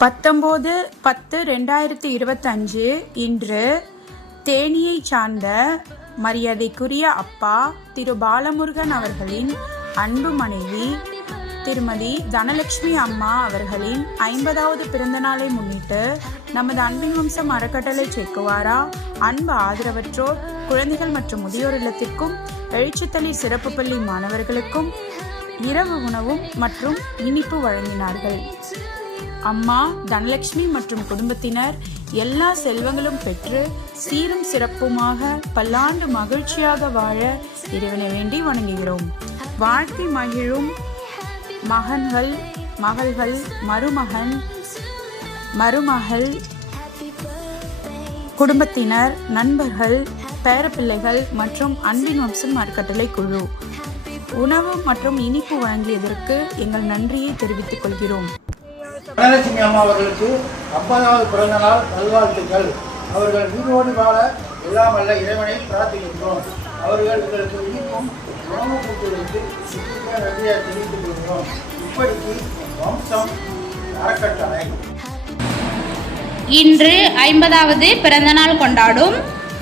பத்தொம்போது பத்து ரெண்டாயிரத்தி இருபத்தஞ்சு இன்று தேனியை சார்ந்த மரியாதைக்குரிய அப்பா திரு பாலமுருகன் அவர்களின் அன்பு மனைவி திருமதி தனலட்சுமி அம்மா அவர்களின் ஐம்பதாவது பிறந்த நாளை முன்னிட்டு நமது அன்பின் வம்சம் அறக்கட்டளை செக்குவாரா அன்பு ஆதரவற்றோர் குழந்தைகள் மற்றும் முதியோர் இல்லத்திற்கும் எழுச்சித்தளி சிறப்பு பள்ளி மாணவர்களுக்கும் இரவு உணவும் மற்றும் இனிப்பு வழங்கினார்கள். அம்மா தனலட்சுமி மற்றும் குடும்பத்தினர் எல்லா செல்வங்களும் பெற்று சீரும் சிறப்புமாக பல்லாண்டு மகிழ்ச்சியாக வாழ இறைவனை வேண்டி வணங்குகிறோம். வாழ்க்கை மகிழும் மகன்கள் மகள்கள் மருமகன் மருமகள் குடும்பத்தினர் நண்பர்கள் பேரப்பிள்ளைகள் மற்றும் அன்பின் வம்சம் அறக்கட்டளை குழு. உணவு மற்றும் இனிப்பு வழங்கியதற்கு எங்கள் நன்றியை தெரிவித்துக் கொள்கிறோம். தனலட்சுமி அம்மா அவர்களுக்கு ஐம்பதாவது பிறந்த நாள் நல்வாழ்த்துக்கள். அவர்கள் வீரோடு வாழ எல்லாம் வல்ல இறைவனை பிரார்த்திக்கின்றோம். அவர்கள் உங்களுக்கு இனிக்கும் உணவு கூட்டுவதற்கு சுற்றுலா நன்றியை தெரிவித்துக் கொள்கிறோம். இப்படிக்கு வம்சம் அறக்கட்டளை. இன்று ஐம்பதாவது பிறந்தநாள் கொண்டாடும்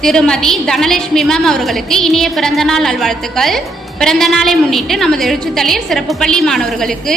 திருமதி தனலட்சுமி மேம் அவர்களுக்கு இனிய பிறந்தநாள் நல்வாழ்த்துக்கள். பிறந்தநாளை முன்னிட்டு நமது எழுச்சித்தலையில் சிறப்பு பள்ளி மாணவர்களுக்கு